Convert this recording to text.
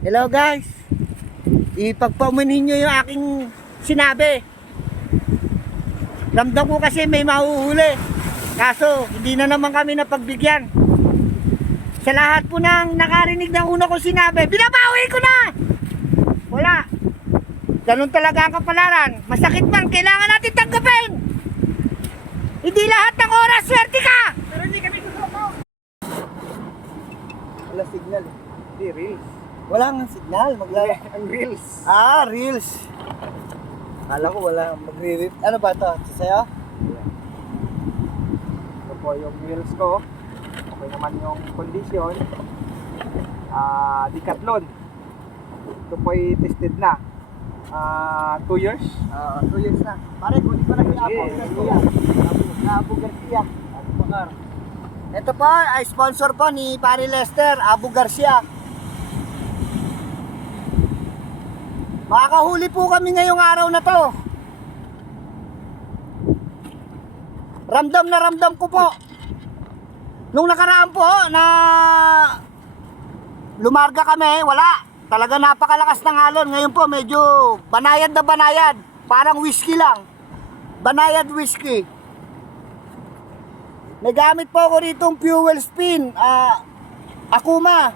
Hello guys. Ipagpamunin nyo yung aking sinabi. Ramdam ko kasi may mahuhuli. Kaso hindi na naman kami napagbigyan. Sa lahat po ng nakarinig ng una ko sinabi, binabawi ko na. Wala. Ganun talaga ang kapalaran. Masakit man, kailangan natin tanggapin. Hindi lahat ng oras swerte ka. Pero hindi kami susuko. Wala signal. Hindi, reels. Wala nga signal. Ang reels. Ah, reels. Kala ko wala magre-reels. Ano ba ito? Sa'yo? Ito po yung reels ko. Okay naman yung condition. Decathlon. Ito po ay tested na. 2 years. 2 years na. Pare, kunin ko na yung Apo Garcia. Apo Garcia. Ito po ay sponsor po ni Pare Lester, Abu Garcia. Makakahuli po kami ngayong araw na to. Ramdam na ramdam ko po. Nung nakaraan po na lumarga kami, wala. Talaga napakalakas ng alon. Ngayon po medyo banayad na banayad. Parang whiskey lang. Banayad whiskey. May gamit po ako rito fuel spin. Akuma.